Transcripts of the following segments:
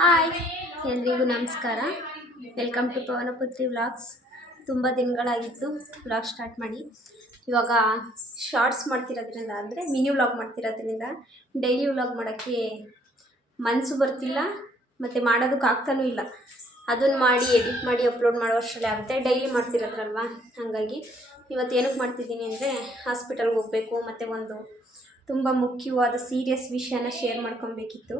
Hi, ಎಲ್ರಿಗೂ ನಮಸ್ಕಾರ. Welcome to Pavanaputri vlogs. ತುಂಬ ದಿನಗಳಾಗಿತ್ತು ವ್ಲಾಗ್ ಸ್ಟಾರ್ಟ್ ಮಾಡಿ. ಇವಾಗ ಶಾರ್ಟ್ಸ್ ಮಾಡ್ತಿರೋದ್ರಿಂದ ಅಂದರೆ ಮಿನಿ ವ್ಲಾಗ್ ಮಾಡ್ತಿರೋದ್ರಿಂದ ಡೈಲಿ ವ್ಲಾಗ್ ಮಾಡೋಕ್ಕೆ ಮನಸ್ಸು ಬರ್ತಿಲ್ಲ ಮತ್ತು ಮಾಡೋದಕ್ಕೆ ಆಗ್ತಾನೂ ಇಲ್ಲ. ಅದನ್ನು ಮಾಡಿ ಎಡಿಟ್ ಮಾಡಿ ಅಪ್ಲೋಡ್ ಮಾಡೋ ಅಷ್ಟರಲ್ಲೇ ಆಗುತ್ತೆ. ಡೈಲಿ ಮಾಡ್ತಿರೋದ್ರಲ್ವ, ಹಾಗಾಗಿ ಇವತ್ತು ಏನಕ್ಕೆ ಮಾಡ್ತಿದ್ದೀನಿ ಅಂದರೆ ಹಾಸ್ಪಿಟಲ್ಗೆ ಹೋಗಬೇಕು ಮತ್ತು ಒಂದು ತುಂಬ ಮುಖ್ಯವಾದ ಸೀರಿಯಸ್ ವಿಷಯನ ಶೇರ್ ಮಾಡ್ಕೊಬೇಕಿತ್ತು,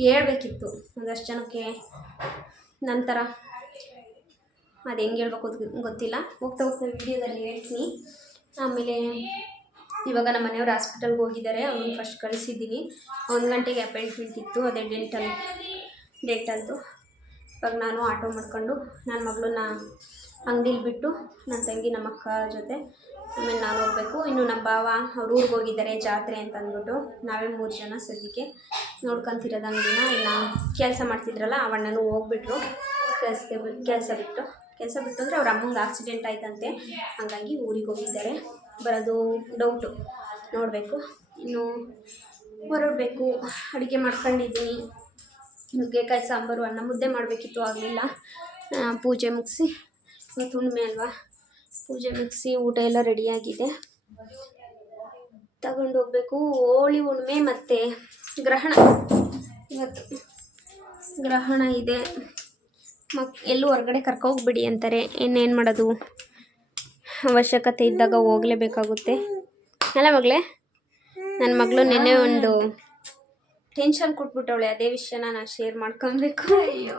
ಹೇಳ್ಬೇಕಿತ್ತು ಒಂದಷ್ಟು ಜನಕ್ಕೆ. ನಂತರ ಅದು ಹೆಂಗೆ ಹೇಳ್ಬೇಕು ಗೊತ್ತಿಲ್ಲ, ಹೋಗ್ತಾ ವೀಡಿಯೋದಲ್ಲಿ ಹೇಳ್ತೀನಿ. ಆಮೇಲೆ ಇವಾಗ ನಮ್ಮ ಮನೆಯವರು ಹಾಸ್ಪಿಟಲ್ಗೆ ಹೋಗಿದ್ದಾರೆ, ಅವ್ನು ಫಸ್ಟ್ ಕಳಿಸಿದ್ದೀನಿ. 1 ಗಂಟೆಗೆ ಅಪಾಯಿಂಟ್ಮೆಂಟ್ ಇತ್ತು, ಅದೇ ಡೆಂಟಲ್ದು. ಇವಾಗ ನಾನು ಆಟೋ ಮಾಡ್ಕೊಂಡು ನನ್ನ ಮಗಳನ್ನ ಅಂಗಡೀಲಿ ಬಿಟ್ಟು ನನ್ನ ತಂಗಿ ನಮ್ಮ ಅಕ್ಕ ಜೊತೆ ಆಮೇಲೆ ನಾನು ಹೋಗಬೇಕು. ಇನ್ನು ನಮ್ಮ ಭಾವ ಅವ್ರ ಊರಿಗೆ ಹೋಗಿದ್ದಾರೆ ಜಾತ್ರೆ ಅಂತ ಅಂದ್ಬಿಟ್ಟು. ನಾವೇ 3 ಜನ ಸದ್ಯಕ್ಕೆ ನೋಡ್ಕೊತಿರೋದು ಅಂಗಡಿನ. ಇನ್ನು ಕೆಲಸ ಮಾಡ್ತಿದ್ರಲ್ಲ ಅವಣ್ಣನೂ ಹೋಗ್ಬಿಟ್ರು ಕೆಲಸ ಬಿಟ್ಟು ಅಂದರೆ ಅವ್ರ ಅಮ್ಮಂಗೆ ಆಕ್ಸಿಡೆಂಟ್ ಆಯ್ತಂತೆ, ಹಾಗಾಗಿ ಊರಿಗೆ ಹೋಗಿದ್ದಾರೆ. ಬರೋದು ಡೌಟು, ನೋಡಬೇಕು. ಇನ್ನು ಹೊರಡಬೇಕು. ಅಡುಗೆ ಮಾಡ್ಕೊಂಡಿದ್ದೀನಿ. ನುಗ್ಗೆಕಾಯಿ ಸಾಂಬಾರು, ಅನ್ನ ಮುದ್ದೆ ಮಾಡಬೇಕಿತ್ತು, ಆಗಲಿಲ್ಲ. ಪೂಜೆ ಮುಗಿಸಿ, ಇವತ್ತು ಹುಣ್ಣಿಮೆ ಅಲ್ವಾ, ಪೂಜೆ ಮುಗಿಸಿ ಊಟ ಎಲ್ಲ ರೆಡಿಯಾಗಿದೆ, ತಗೊಂಡು ಹೋಗಬೇಕು. ಹೋಳಿ ಹುಣ್ಣಿಮೆ ಮತ್ತು ಗ್ರಹಣ, ಇವತ್ತು ಗ್ರಹಣ ಇದೆ. ಎಲ್ಲೂ ಹೊರಗಡೆ ಕರ್ಕೋಗ್ಬಿಡಿ ಅಂತಾರೆ. ಇನ್ನೇನು ಮಾಡೋದು, ಅವಶ್ಯಕತೆ ಇದ್ದಾಗ ಹೋಗಲೇಬೇಕಾಗುತ್ತೆ ಅಲ್ಲ ಮಗಳೇ. ನನ್ನ ಮಗಳು ನೆನ್ನೆ ಒಂದು ಟೆನ್ಷನ್ ಕೊಟ್ಬಿಟ್ಟವಳೆ, ಅದೇ ವಿಷಯನ ನಾನು ಶೇರ್ ಮಾಡ್ಕೊಬೇಕು. ಅಯ್ಯೋ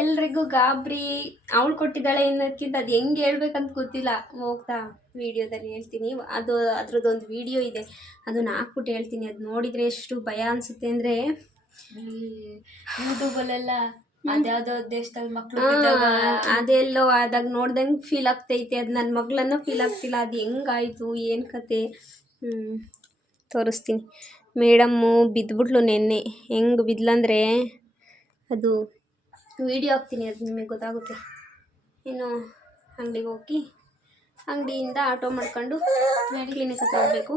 ಎಲ್ರಿಗೂ ಗಾಬರಿ. ಅವಳು ಕೊಟ್ಟಿದ್ದಾಳೆ ಅನ್ನೋದಕ್ಕಿಂತ ಅದು ಹೆಂಗೆ ಹೇಳ್ಬೇಕಂತ ಗೊತ್ತಿಲ್ಲ. ಹೋಗ್ತಾ ವೀಡಿಯೋದಲ್ಲಿ ಹೇಳ್ತೀನಿ. ಅದ್ರದ್ದೊಂದು ವೀಡಿಯೋ ಇದೆ, ಅದನ್ನು ಹಾಕ್ಬಿಟ್ಟು ಹೇಳ್ತೀನಿ. ಅದು ನೋಡಿದರೆ ಎಷ್ಟು ಭಯ ಅನಿಸುತ್ತೆ ಅಂದರೆ, ಯೂಟ್ಯೂಬಲ್ಲೆಲ್ಲ ಅದ್ಯಾವುದೋ ದೇಶದಲ್ಲಿ ಮಕ್ಕಳು ಅದೆಲ್ಲೋ ಆದಾಗ ನೋಡ್ದಂಗೆ ಫೀಲ್ ಆಗ್ತೈತೆ. ಅದು ನನ್ನ ಮಗಳನ್ನೂ ಫೀಲ್ ಆಗ್ತಿಲ್ಲ. ಅದು ಹೆಂಗಾಯಿತು, ಏನು ಕತೆ, ತೋರಿಸ್ತೀನಿ. ಮೇಡಮ್ಮು ಬಿದ್ದುಬಿಟ್ಲು ನೆನ್ನೆ. ಹೆಂಗೆ ಬಿದ್ಲಂದರೆ, ಅದು ವೀಡಿಯೋ ಹಾಕ್ತೀನಿ, ಅದು ನಿಮಗೆ ಗೊತ್ತಾಗುತ್ತೆ. ಇನ್ನು ಅಂಗಡಿಗೆ ಹೋಗಿ ಅಂಗಡಿಯಿಂದ ಆಟೋ ಮಾಡ್ಕೊಂಡು ಕ್ಲಿನಿಕ್ ಹತ್ರ ಹೋಗಬೇಕು.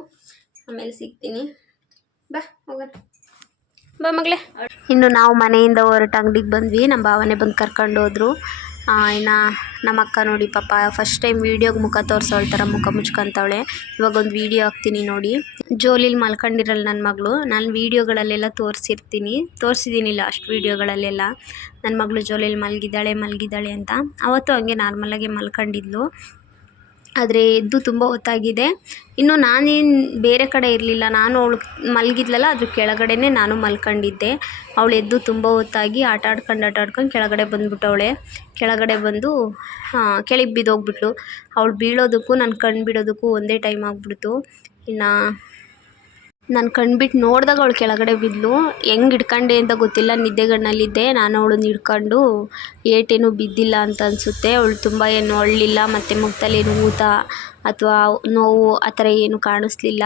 ಆಮೇಲೆ ಸಿಗ್ತೀನಿ. ಬಾ ಹೋಗೋಣ, ಬಾ ಮಗಳೇ. ಇನ್ನು ನಾವು ಮನೆಯಿಂದ ಹೊರಟು ಅಂಗಡಿಗೆ ಬಂದ್ವಿ. ನಮ್ಮ ಭಾವನೆ ಬಂದು ಕರ್ಕೊಂಡು ಹೋದ್ರು. ಇನ್ನು ನಮ್ಮ ಅಕ್ಕ ನೋಡಿ ಪಾಪ ಫಸ್ಟ್ ಟೈಮ್ ವೀಡಿಯೋಗೆ ಮುಖ ತೋರಿಸೋಳ ಥರ ಮುಖ ಮುಚ್ಕೊಂತವಳೆ. ಇವಾಗ ಒಂದು ವೀಡಿಯೋ ಹಾಕ್ತೀನಿ ನೋಡಿ. ಜೋಲಿಲಿ ಮಲ್ಕೊಂಡಿರಲ್ಲ ನನ್ನ ಮಗಳು. ನಾನು ವೀಡಿಯೋಗಳಲ್ಲೆಲ್ಲ ತೋರಿಸಿದ್ದೀನಿ ಲಾಸ್ಟ್ ವೀಡಿಯೋಗಳಲ್ಲೆಲ್ಲ ನನ್ನ ಮಗಳು ಜೋಲಿಲಿ ಮಲಗಿದ್ದಾಳೆ ಅಂತ. ಅವತ್ತು ಹಂಗೆ ನಾರ್ಮಲಾಗಿ ಮಲ್ಕೊಂಡಿದ್ಲು, ಆದರೆ ಎದ್ದು ತುಂಬ ಹೊತ್ತಾಗಿದೆ. ಇನ್ನು ನಾನೇನು ಬೇರೆ ಕಡೆ ಇರಲಿಲ್ಲ, ನಾನು ಅವಳು ಮಲಗಿದ್ಲಲ್ಲ ಅದ್ರ ಕೆಳಗಡೆನೇ ನಾನು ಮಲ್ಕೊಂಡಿದ್ದೆ. ಅವಳು ಎದ್ದು ತುಂಬ ಹೊತ್ತಾಗಿ ಆಟ ಆಡ್ಕೊಂಡು ಕೆಳಗಡೆ ಬಂದುಬಿಟ್ಟವಳೆ. ಕೆಳಗಡೆ ಬಂದು ಕೆಳಗೆ ಬಿದ್ದೋಗ್ಬಿಟ್ಲು. ಅವಳು ಬೀಳೋದಕ್ಕೂ ನನ್ನ ಕಣ್ಣು ಬಿಡೋದಕ್ಕೂ ಒಂದೇ ಟೈಮ್ ಆಗಿಬಿಡ್ತು. ಇನ್ನು ನಾನು ಕಣ್ಬಿಟ್ಟು ನೋಡಿದಾಗ ಅವಳು ಕೆಳಗಡೆ ಬಿದ್ಲು. ಹೆಂಗೆ ಹಿಡ್ಕೊಂಡೆ ಅಂತ ಗೊತ್ತಿಲ್ಲ, ನಿದ್ದೆಗಣ್ಣಲ್ಲಿದ್ದೆ. ನಾನು ಅವಳನ್ನ ಹಿಡ್ಕೊಂಡು ಏಟೇನೂ ಬಿದ್ದಿಲ್ಲ ಅಂತ ಅನಿಸುತ್ತೆ. ಅವಳು ತುಂಬ ಏನು ಅಳಲಿಲ್ಲ, ಮತ್ತು ಮುಖದಲ್ಲೇನು ಊತ ಅಥವಾ ನೋವು ಆ ಥರ ಏನು ಕಾಣಿಸ್ಲಿಲ್ಲ.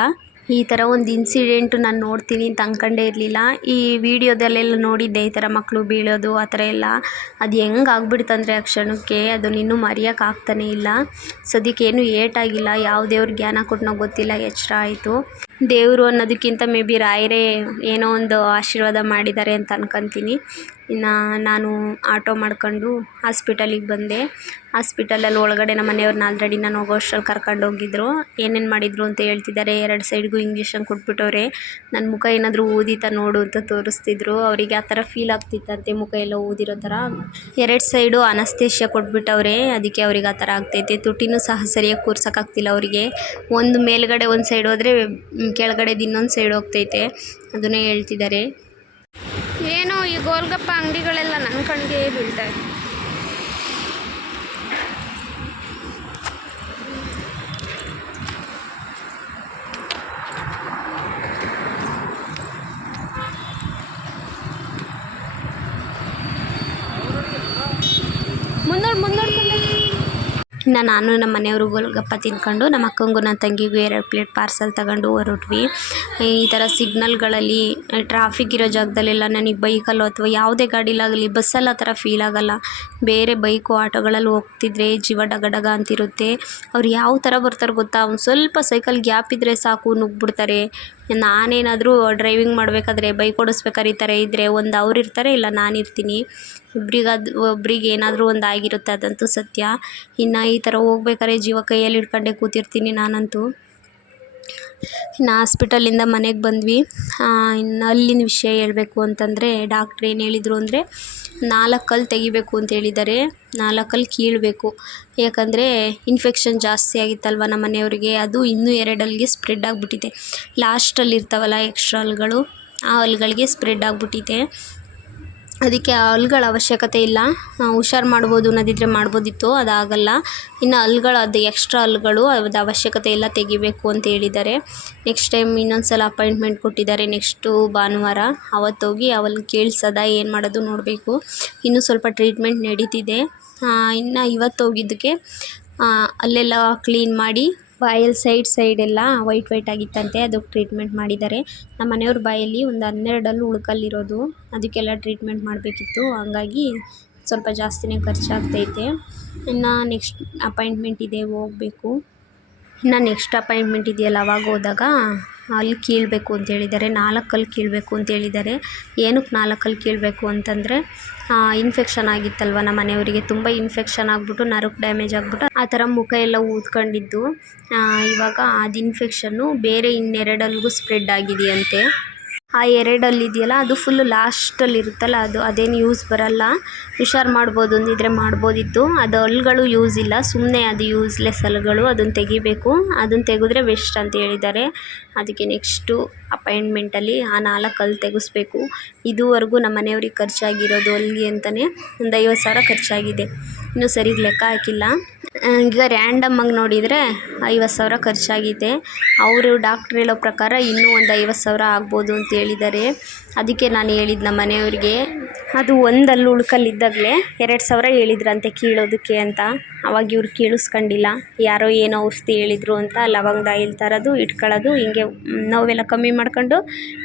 ಈ ಥರ ಒಂದು ಇನ್ಸಿಡೆಂಟು ನಾನು ನೋಡ್ತೀನಿ ಅಂತ ಅಂದ್ಕೊಂಡೇ ಇರಲಿಲ್ಲ. ಈ ವಿಡಿಯೋದಲ್ಲೆಲ್ಲ ನೋಡಿದ್ದೆ ಈ ಥರ ಮಕ್ಕಳು ಬೀಳೋದು ಆ ಥರ ಎಲ್ಲ. ಅದು ಹೆಂಗೆ ಆಗ್ಬಿಡ್ತಂದರೆ ಆ ಕ್ಷಣಕ್ಕೆ ಅದನ್ನು ಇನ್ನೂ ಮರೆಯೋಕ್ಕಾಗ್ತಾನೇ ಇಲ್ಲ. ಸದ್ಯಕ್ಕೆ ಏನೂ ಏಟಾಗಿಲ್ಲ. ಯಾವ ದೇವ್ರ ಜ್ಞಾನ ಕೊಟ್ಟನೋ ಗೊತ್ತಿಲ್ಲ, ಎಚ್ಚರ ಆಯಿತು. ದೇವರು ಅನ್ನೋದಕ್ಕಿಂತ ಮೇ ಬಿ ರಾಯರೇ ಏನೋ ಒಂದು ಆಶೀರ್ವಾದ ಮಾಡಿದ್ದಾರೆ ಅಂತ ಅನ್ಕೊತೀನಿ. ಇನ್ನು ನಾನು ಆಟೋ ಮಾಡ್ಕೊಂಡು ಹಾಸ್ಪಿಟಲಿಗೆ ಬಂದೆ. ಹಾಸ್ಪಿಟಲಲ್ಲಿ ಒಳಗಡೆ ನಮ್ಮ ಮನೆಯವ್ರನ್ನ ಆಲ್ರೆಡಿ ನಾನು ಹೋಗೋ ಅಷ್ಟ್ರಲ್ಲಿ ಕರ್ಕೊಂಡು ಹೋಗಿದ್ರು. ಏನೇನು ಮಾಡಿದರು ಅಂತ ಹೇಳ್ತಿದ್ದಾರೆ. 2 ಸೈಡ್ಗೂ ಇಂಜೆಕ್ಷನ್ ಕೊಟ್ಬಿಟ್ಟವ್ರೆ. ನನ್ನ ಮುಖ ಏನಾದರೂ ಊದಿತಾ ನೋಡು ಅಂತ ತೋರಿಸ್ತಿದ್ರು. ಅವರಿಗೆ ಆ ಥರ ಫೀಲ್ ಆಗ್ತಿತ್ತಂತೆ, ಮುಖ ಎಲ್ಲ ಊದಿರೋ ಥರ. 2 ಸೈಡು ಅನಸ್ತೇಷ್ಯ ಕೊಟ್ಬಿಟ್ಟವ್ರೆ, ಅದಕ್ಕೆ ಅವ್ರಿಗೆ ಆ ಥರ ಆಗ್ತೈತೆ. ತುಟಿನೂ ಸಹ ಸರಿಯಾಗಿ ಕೂರ್ಸೋಕ್ಕಾಗ್ತಿಲ್ಲ ಅವರಿಗೆ. ಒಂದು ಮೇಲ್ಗಡೆ ಒಂದು ಸೈಡ್ ಹೋದರೆ ಕೆಳಗಡೆದು ಇನ್ನೊಂದು ಸೈಡ್ ಹೋಗ್ತೈತೆ, ಅದನ್ನೇ ಹೇಳ್ತಿದ್ದಾರೆ. ಏನೋ ಈ ಗೋಲ್ಗಪ್ಪ ಅಂಗಡಿಗಳೆಲ್ಲ ನನ್ನ ಕಣ್ಣಿಗೆ ಬೀಳ್ತವೆ. ಮುಂದೋಡ್ಕೊಂಡು ಇನ್ನು ನಾನು ನಮ್ಮ ಮನೆಯವರು ಗೋಲ್ಗಪ್ಪ ತಿನ್ಕೊಂಡು ನಮ್ಮ ಅಕ್ಕಂಗೂ ನನ್ನ ತಂಗಿಗೂ 2 ಪ್ಲೇಟ್ ಪಾರ್ಸಲ್ ತಗೊಂಡು ಹೊರಟ್ವಿ. ಈ ಥರ ಸಿಗ್ನಲ್ಗಳಲ್ಲಿ ಟ್ರಾಫಿಕ್ ಇರೋ ಜಾಗದಲ್ಲೆಲ್ಲ ನನಗೆ ಬೈಕಲ್ಲೋ ಅಥವಾ ಯಾವುದೇ ಗಾಡಿಲಾಗಲಿ ಬಸ್ಸಲ್ಲಿ ಆ ಥರ ಫೀಲ್ ಆಗೋಲ್ಲ. ಬೇರೆ ಬೈಕು ಆಟೋಗಳಲ್ಲಿ ಹೋಗ್ತಿದ್ರೆ ಜೀವ ಡಗ ಅಂತಿರುತ್ತೆ. ಅವ್ರು ಯಾವ ಥರ ಬರ್ತಾರೆ ಗೊತ್ತಾ, ಒಂದು ಸ್ವಲ್ಪ ಸೈಕಲ್ ಗ್ಯಾಪ್ ಇದ್ದರೆ ಸಾಕು ನುಗ್ಗಿಬಿಡ್ತಾರೆ. ನಾನೇನಾದರೂ ಡ್ರೈವಿಂಗ್ ಮಾಡಬೇಕಾದ್ರೆ ಬೈಕ್ ಓಡಿಸ್ಬೇಕಾದ್ರೆ ಈ ಥರ ಇದ್ದರೆ ಒಂದು ಅವ್ರು ಇರ್ತಾರೆ, ಇಲ್ಲ ನಾನಿರ್ತೀನಿ. ಒಬ್ರಿಗೆ ಏನಾದರೂ ಒಂದು ಆಗಿರುತ್ತೆ, ಅದಂತೂ ಸತ್ಯ. ಇನ್ನು ಈ ಥರ ಹೋಗ್ಬೇಕಾದ್ರೆ ಜೀವ ಕೈಯಲ್ಲಿ ಹಿಡ್ಕೊಂಡೇ ಕೂತಿರ್ತೀನಿ ನಾನಂತೂ. ಇನ್ನು ಹಾಸ್ಪಿಟಲಿಂದ ಮನೆಗೆ ಬಂದ್ವಿ. ಇನ್ನು ಅಲ್ಲಿನ ವಿಷಯ ಹೇಳಬೇಕು ಅಂತಂದರೆ ಡಾಕ್ಟ್ರ್ ಏನು ಹೇಳಿದರು ಅಂದರೆ 4 ಹಲ್ಲು ತೆಗಿಬೇಕು ಅಂತ ಹೇಳಿದ್ದಾರೆ. 4 ಹಲ್ಲು ಕೀಳಬೇಕು. ಯಾಕಂದರೆ ಇನ್ಫೆಕ್ಷನ್ ಜಾಸ್ತಿ ಆಗಿತ್ತಲ್ವ ನಮ್ಮ ಮನೆಯವ್ರಿಗೆ, ಅದು ಇನ್ನೂ 2 ಹಲ್ಲಿಗೆ ಸ್ಪ್ರೆಡ್ ಆಗಿಬಿಟ್ಟಿದೆ. ಲಾಸ್ಟಲ್ಲಿ ಇರ್ತಾವಲ್ಲ ಎಕ್ಸ್ಟ್ರಾ ಹಲ್ಲುಗಳು, ಆ ಹಲ್ಲುಗಳಿಗೆ ಸ್ಪ್ರೆಡ್ ಆಗಿಬಿಟ್ಟಿದೆ. ಅದಕ್ಕೆ ಆ ಹಲ್ಲುಗಳ ಅವಶ್ಯಕತೆ ಇಲ್ಲ, ಹುಷಾರು ಮಾಡ್ಬೋದು ಅನ್ನೋದಿದ್ರೆ ಮಾಡ್ಬೋದಿತ್ತು, ಅದಾಗಲ್ಲ. ಇನ್ನು ಹಲ್ಲುಗಳು, ಅದು ಎಕ್ಸ್ಟ್ರಾ ಹಲ್ಲುಗಳು, ಅದು ಅವಶ್ಯಕತೆ ಇಲ್ಲ, ತೆಗಿಬೇಕು ಅಂತ ಹೇಳಿದ್ದಾರೆ. ನೆಕ್ಸ್ಟ್ ಟೈಮ್ ಇನ್ನೊಂದು ಸಲ ಅಪಾಯಿಂಟ್ಮೆಂಟ್ ಕೊಟ್ಟಿದ್ದಾರೆ, ನೆಕ್ಸ್ಟು ಭಾನುವಾರ. ಅವತ್ತೋಗಿ ಅವಲ್ಲಿ ಕೇಳಿಸೋದ ಏನು ಮಾಡೋದು ನೋಡಬೇಕು. ಇನ್ನೂ ಸ್ವಲ್ಪ ಟ್ರೀಟ್ಮೆಂಟ್ ನಡೀತಿದೆ. ಇನ್ನು ಇವತ್ತು ಹೋಗಿದ್ದಕ್ಕೆ ಅಲ್ಲೆಲ್ಲ ಕ್ಲೀನ್ ಮಾಡಿ ಬಾಯಲ್ಲಿ ಸೈಡೆಲ್ಲ ವೈಟ್ ಆಗಿತ್ತಂತೆ, ಅದಕ್ಕೆ ಟ್ರೀಟ್ಮೆಂಟ್ ಮಾಡಿದ್ದಾರೆ. ನಮ್ಮ ಮನೆಯವ್ರ ಬಾಯಲ್ಲಿ ಒಂದು 12 ಹಲ್ಲು ಉಳ್ಕಲ್ಲಿರೋದು, ಅದಕ್ಕೆಲ್ಲ ಟ್ರೀಟ್ಮೆಂಟ್ ಮಾಡಬೇಕಿತ್ತು. ಹಂಗಾಗಿ ಸ್ವಲ್ಪ ಜಾಸ್ತಿನೇ ಖರ್ಚಾಗ್ತೈತೆ. ಇನ್ನು ನೆಕ್ಸ್ಟ್ ಅಪಾಯಿಂಟ್ಮೆಂಟ್ ಇದೆ, ಹೋಗಬೇಕು. ಇನ್ನು ನೆಕ್ಸ್ಟ್ ಅಪಾಯಿಂಟ್ಮೆಂಟ್ ಇದೆಯಲ್ಲ, ಅವಾಗ ಹೋದಾಗ ಅಲ್ಲಿ ಕೀಳಬೇಕು ಅಂತ ಹೇಳಿದ್ದಾರೆ. 4 ಹಲ್ಲು ಕೀಳಬೇಕು ಅಂತ ಹೇಳಿದ್ದಾರೆ. ಏನಕ್ಕೆ 4 ಹಲ್ಲು ಕೀಳಬೇಕು ಅಂತಂದರೆ ಇನ್ಫೆಕ್ಷನ್ ಆಗಿತ್ತಲ್ವ ನಮ್ಮ ಮನೆಯವರಿಗೆ, ತುಂಬ ಇನ್ಫೆಕ್ಷನ್ ಆಗಿಬಿಟ್ಟು ನರಕ್ಕೆ ಡ್ಯಾಮೇಜ್ ಆಗಿಬಿಟ್ಟು ಆ ಥರ ಮುಖ ಎಲ್ಲ ಊದ್ಕೊಂಡಿದ್ದು. ಇವಾಗ ಅದು ಇನ್ಫೆಕ್ಷನ್ನು ಬೇರೆ 2 ಹಲ್ಲಿಗೂ ಸ್ಪ್ರೆಡ್ ಆಗಿದೆಯಂತೆ. ಆ 2 ಹಲ್ಲು ಇದೆಯಲ್ಲ, ಅದು ಫುಲ್ಲು ಲಾಸ್ಟಲ್ಲಿ ಇರುತ್ತಲ್ಲ, ಅದೇನು ಯೂಸ್ ಬರಲ್ಲ. ಹುಷಾರು ಮಾಡ್ಬೋದು ಅಂದಿದ್ರೆ ಮಾಡ್ಬೋದಿತ್ತು. ಅದು ಹಲ್ಲುಗಳು ಯೂಸ್ ಇಲ್ಲ, ಸುಮ್ಮನೆ ಅದು ಯೂಸ್ಲೆಸ್ ಹಲ್ಲುಗಳು, ಅದನ್ನು ತೆಗಿಬೇಕು. ಅದನ್ನು ತೆಗೆದ್ರೆ ವೆಸ್ಟ್ ಅಂತ ಹೇಳಿದ್ದಾರೆ. ಅದಕ್ಕೆ ನೆಕ್ಸ್ಟು ಅಪಾಯಿಂಟ್ಮೆಂಟಲ್ಲಿ ಆ 4 ಹಲ್ಲು ತೆಗೆಸ್ಬೇಕು. ಇದುವರೆಗೂ ನಮ್ಮ ಮನೆಯವ್ರಿಗೆ ಖರ್ಚಾಗಿರೋದು ಅಲ್ಲಿಗೆ ಅಂತಲೇ ಒಂದು 50,000 ಖರ್ಚಾಗಿದೆ. ಇನ್ನೂ ಸರಿಗೆ ಲೆಕ್ಕ ಹಾಕಿಲ್ಲ. ಈಗ ರ್ಯಾಂಡಮ್ಮಾಗಿ ನೋಡಿದರೆ 50,000 ಖರ್ಚಾಗಿದೆ. ಅವರು ಡಾಕ್ಟ್ರ್ ಹೇಳೋ ಪ್ರಕಾರ ಇನ್ನೂ ಒಂದು 50,000 ಆಗ್ಬೋದು ಅಂತ ಹೇಳಿದ್ದಾರೆ. ಅದಕ್ಕೆ ನಾನು ಹೇಳಿದ್ದು ನಮ್ಮ ಮನೆಯವ್ರಿಗೆ, ಅದು 1 ಹಲ್ಲು ಉಳ್ಕಲ್ಲಿದ್ದಾಗಲೇ 2,000 ಹೇಳಿದ್ರಂತೆ ಕೀಳೋದಕ್ಕೆ ಅಂತ. ಅವಾಗ ಇವ್ರು ಕೇಳಿಸ್ಕೊಂಡಿಲ್ಲ, ಯಾರೋ ಏನೋ ಔಷಧಿ ಹೇಳಿದ್ರು ಅಂತ ಲವಂಗದ ಆಯಿಲ್ ತರೋದು, ಇಟ್ಕೊಳ್ಳೋದು, ಹಿಂಗೆ ನೋವೆಲ್ಲ ಕಮ್ಮಿ ಮಾಡ್ಕೊಂಡು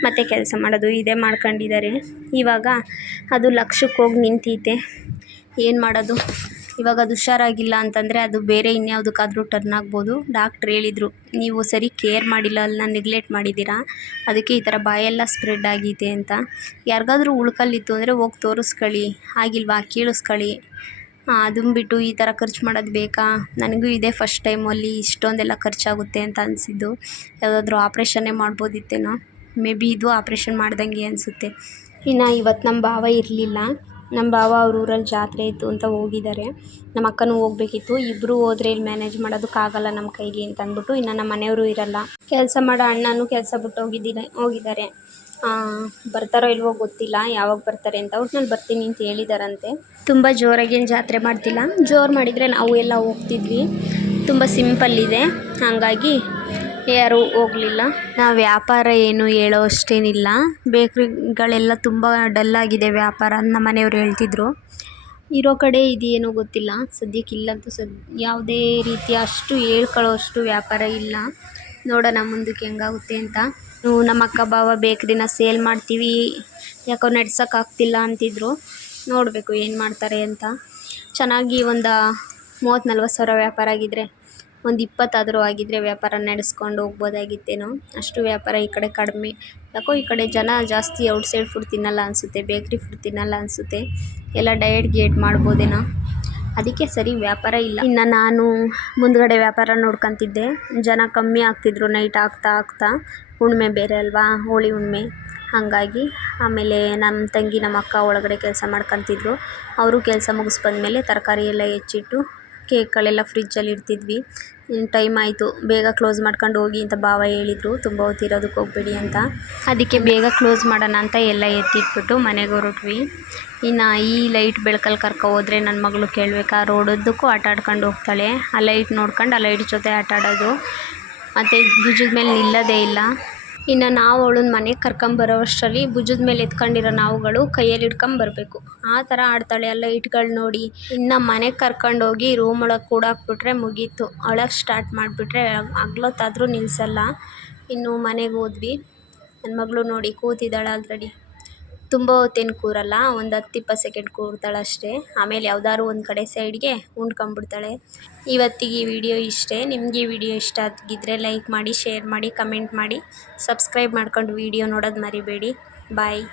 ಮತ್ತೆ ಕೆಲಸ ಮಾಡೋದು, ಇದೇ ಮಾಡ್ಕೊಂಡಿದ್ದಾರೆ. ಇವಾಗ ಅದು 1,00,000 ಹೋಗಿ ನಿಂತೈತೆ. ಏನು ಮಾಡೋದು? ಇವಾಗ ಅದು ಹುಷಾರಾಗಿಲ್ಲ ಅಂತಂದರೆ ಅದು ಬೇರೆ ಇನ್ಯಾವುದಕ್ಕಾದರೂ ಟರ್ನ್ ಆಗ್ಬೋದು. ಡಾಕ್ಟ್ರ್ ಹೇಳಿದರು, ನೀವು ಸರಿ ಕೇರ್ ಮಾಡಿಲ್ಲ, ಅಲ್ಲನ್ನ ನೆಗ್ಲೆಕ್ಟ್ ಮಾಡಿದ್ದೀರಾ, ಅದಕ್ಕೆ ಈ ಥರ ಬಾಯೆಲ್ಲ ಸ್ಪ್ರೆಡ್ ಆಗಿದೆ ಅಂತ. ಯಾರಿಗಾದ್ರೂ ಉಳ್ಕಲ್ಲಿತ್ತು ಅಂದರೆ ಹೋಗಿ ತೋರಿಸ್ಕೊಳ್ಳಿ, ಆಗಿಲ್ವಾ ಕೀಳಿಸ್ಕೊಳ್ಳಿ. ಅದನ್ನು ಬಿಟ್ಟು ಈ ಥರ ಖರ್ಚು ಮಾಡೋದು ಬೇಕಾ? ನನಗೂ ಇದೇ ಫಸ್ಟ್ ಟೈಮು ಅಲ್ಲಿ ಇಷ್ಟೊಂದೆಲ್ಲ ಖರ್ಚಾಗುತ್ತೆ ಅಂತ ಅನಿಸಿದ್ದು. ಯಾವುದಾದ್ರೂ ಆಪ್ರೇಷನ್ನೇ ಮಾಡ್ಬೋದಿತ್ತೇನೋ, ಮೇ ಬಿ ಇದು ಆಪ್ರೇಷನ್ ಮಾಡ್ದಂಗೆ ಅನಿಸುತ್ತೆ. ಇನ್ನು ಇವತ್ತು ನಮ್ಮ ಭಾವ ಇರಲಿಲ್ಲ. ನಮ್ಮ ಭಾವ ಅವ್ರ ಊರಲ್ಲಿ ಜಾತ್ರೆ ಇತ್ತು ಅಂತ ಹೋಗಿದ್ದಾರೆ. ನಮ್ಮ ಅಕ್ಕನೂ ಹೋಗಬೇಕಿತ್ತು. ಇಬ್ಬರು ಹೋದ್ರೆ ಇಲ್ಲಿ ಮ್ಯಾನೇಜ್ ಮಾಡೋದಕ್ಕಾಗಲ್ಲ ನಮ್ಮ ಕೈಲಿ ಅಂತ ಅಂದ್ಬಿಟ್ಟು, ಇನ್ನು ನಮ್ಮ ಮನೆಯವರು ಇರಲ್ಲ. ಕೆಲಸ ಮಾಡೋ ಅಣ್ಣನೂ ಕೆಲಸ ಬಿಟ್ಟು ಹೋಗಿದ್ದಾರೆ. ಬರ್ತಾರೋ ಇಲ್ವೋ ಗೊತ್ತಿಲ್ಲ, ಯಾವಾಗ ಬರ್ತಾರೆ ಅಂತ. ಒಟ್ನಲ್ಲಿ ಬರ್ತೀನಿ ಅಂತ ಹೇಳಿದಾರಂತೆ. ತುಂಬ ಜೋರಾಗೇನು ಜಾತ್ರೆ ಮಾಡ್ತಿಲ್ಲ, ಜೋರು ಮಾಡಿದರೆ ನಾವು ಎಲ್ಲ ಹೋಗ್ತಿದ್ವಿ. ತುಂಬ ಸಿಂಪಲ್ ಇದೆ, ಹಾಗಾಗಿ ಯಾರೂ ಹೋಗಲಿಲ್ಲ. ವ್ಯಾಪಾರ ಏನು ಹೇಳೋ ಅಷ್ಟೇನಿಲ್ಲ, ಬೇಕ್ರಿಗಳೆಲ್ಲ ತುಂಬ ಡಲ್ಲಾಗಿದೆ ವ್ಯಾಪಾರ ಅಂತ ನಮ್ಮ ಮನೆಯವ್ರು ಹೇಳ್ತಿದ್ರು. ಇರೋ ಕಡೆ ಇದೇನೋ ಗೊತ್ತಿಲ್ಲ, ಸದ್ಯಕ್ಕಿಲ್ಲಂತೂ ಯಾವುದೇ ರೀತಿಯ ಅಷ್ಟು ಹೇಳ್ಕೊಳ್ಳೋ ಅಷ್ಟು ವ್ಯಾಪಾರ ಇಲ್ಲ. ನೋಡೋಣ ಮುಂದಕ್ಕೆ ಹೆಂಗಾಗುತ್ತೆ ಅಂತ. ನಮ್ಮ ಅಕ್ಕ ಭಾವ ಬೇಕ್ರಿನ ಸೇಲ್ ಮಾಡ್ತೀವಿ, ಯಾಕೋ ನಡ್ಸೋಕ್ಕಾಗ್ತಿಲ್ಲ ಅಂತಿದ್ರು. ನೋಡಬೇಕು ಏನು ಮಾಡ್ತಾರೆ ಅಂತ. ಚೆನ್ನಾಗಿ ಒಂದು 30-40 ಸಾವಿರ ವ್ಯಾಪಾರ ಆಗಿದ್ದರೆ, ಒಂದು 20 ಆದರೂ ಆಗಿದ್ದರೆ ವ್ಯಾಪಾರ ನಡೆಸ್ಕೊಂಡು ಹೋಗ್ಬೋದಾಗಿತ್ತೇನೋ. ಅಷ್ಟು ವ್ಯಾಪಾರ ಈ ಕಡೆ ಕಡಿಮೆ. ಯಾಕೋ ಈ ಕಡೆ ಜನ ಜಾಸ್ತಿ ಔಟ್ಸೈಡ್ ಫುಡ್ ತಿನ್ನಲ್ಲ ಅನಿಸುತ್ತೆ, ಬೇಕ್ರಿ ಫುಡ್ ತಿನ್ನಲ್ಲ ಅನಿಸುತ್ತೆ. ಎಲ್ಲ ಡಯಟ್ ಮಾಡ್ಬೋದೇನೋ, ಅದಕ್ಕೆ ಸರಿ ವ್ಯಾಪಾರ ಇಲ್ಲ. ಇನ್ನು ನಾನು ಮುಂದ್ಗಡೆ ವ್ಯಾಪಾರ ನೋಡ್ಕೊತಿದ್ದೆ. ಜನ ಕಮ್ಮಿ ಆಗ್ತಿದ್ರು ನೈಟ್ ಆಗ್ತಾ. ಹುಣ್ಣಿಮೆ ಬೇರೆ ಅಲ್ವಾ, ಹೋಳಿ ಹುಣ್ಣಿಮೆ, ಹಾಗಾಗಿ. ಆಮೇಲೆ ನಮ್ಮ ತಂಗಿ ನಮ್ಮ ಅಕ್ಕ ಒಳಗಡೆ ಕೆಲಸ ಮಾಡ್ಕೊತಿದ್ರು. ಅವರು ಕೆಲಸ ಮುಗಿಸ್ ಬಂದಮೇಲೆ ತರಕಾರಿ ಎಲ್ಲ ಹೆಚ್ಚಿಟ್ಟು ಕೇಕ್ಗಳೆಲ್ಲ ಫ್ರಿಜ್ಜಲ್ಲಿ ಇಡ್ತಿದ್ವಿ. ಟೈಮ್ ಆಯಿತು, ಬೇಗ ಕ್ಲೋಸ್ ಮಾಡ್ಕೊಂಡು ಹೋಗಿ ಅಂತ ಭಾವ ಹೇಳಿದರು, ತುಂಬ ಹೊತ್ತಿರೋದಕ್ಕೆ ಹೋಗಬೇಡಿ ಅಂತ. ಅದಕ್ಕೆ ಬೇಗ ಕ್ಲೋಸ್ ಮಾಡೋಣ ಅಂತ ಎಲ್ಲ ಎತ್ತಿಟ್ಬಿಟ್ಟು ಮನೆಗೆ ಹೊರಟ್ವಿ. ಇನ್ನು ಈ ಲೈಟ್ ಬೆಳಕಲ್ಲಿ ಹೋದರೆ ನನ್ನ ಮಗಳು ಕೇಳಬೇಕಾ, ರೋಡುದ್ದಕ್ಕೂ ಆಟ ಆಡ್ಕೊಂಡು ಹೋಗ್ತಾಳೆ. ಆ ಲೈಟ್ ನೋಡ್ಕೊಂಡು ಆ ಲೈಟ್ ಜೊತೆ ಆಟ ಆಡೋದು, ಮತ್ತು ಭುಜದ ಮೇಲೆ ನಿಲ್ಲೋದೇ ಇಲ್ಲ. ಇನ್ನು ನಾವು ಅವಳನ್ನ ಮನೆಗೆ ಕರ್ಕೊಂಬರೋ ಅಷ್ಟರಲ್ಲಿ ಭುಜದ ಮೇಲೆ ಎತ್ಕೊಂಡಿರೋ ನಾವುಗಳು ಕೈಯಲ್ಲಿ ಹಿಡ್ಕೊಂಬರ್ಬೇಕು, ಆ ಥರ ಆಡ್ತಾಳೆ ಆ ಲೈಟ್ಗಳು ನೋಡಿ. ಇನ್ನು ಮನೆಗೆ ಕರ್ಕೊಂಡೋಗಿ ರೂಮ್ ಒಳಗೆ ಕೂಡಾಕ್ಬಿಟ್ರೆ ಮುಗೀತು, ಅಳಕ್ಕೆ ಸ್ಟಾರ್ಟ್ ಮಾಡಿಬಿಟ್ರೆ ಹಗ್ಲೊತ್ತಾದರೂ ನಿಲ್ಲಿಸಲ್ಲ. ಇನ್ನು ಮನೆಗೆ ಹೋದ್ವಿ. ನನ್ನ ಮಗಳು ನೋಡಿ ಕೂತಿದ್ದಾಳೆ ಆಲ್ರೆಡಿ. ತುಂಬ ಹೊತ್ತೇನು ಕೂರಲ್ಲ, ಒಂದು 10-20 ಸೆಕೆಂಡ್ ಕೂರ್ತಾಳೆ ಅಷ್ಟೇ. ಆಮೇಲೆ ಯಾವ್ದಾದ್ರು ಒಂದು ಕಡೆ ಸೈಡ್ಗೆ ಉಂಡ್ಕೊಂಬಿಡ್ತಾಳೆ. ಇವತ್ತಿಗೆ ಈ ವಿಡಿಯೋ ಇಷ್ಟೇ. ನಿಮಗೆ ಈ ವಿಡಿಯೋ ಇಷ್ಟ ಆಗಿದ್ದರೆ ಲೈಕ್ ಮಾಡಿ, ಶೇರ್ ಮಾಡಿ, ಕಮೆಂಟ್ ಮಾಡಿ, ಸಬ್ಸ್ಕ್ರೈಬ್ ಮಾಡ್ಕೊಂಡು ವಿಡಿಯೋ ನೋಡೋದು ಮರಿಬೇಡಿ. ಬಾಯ್.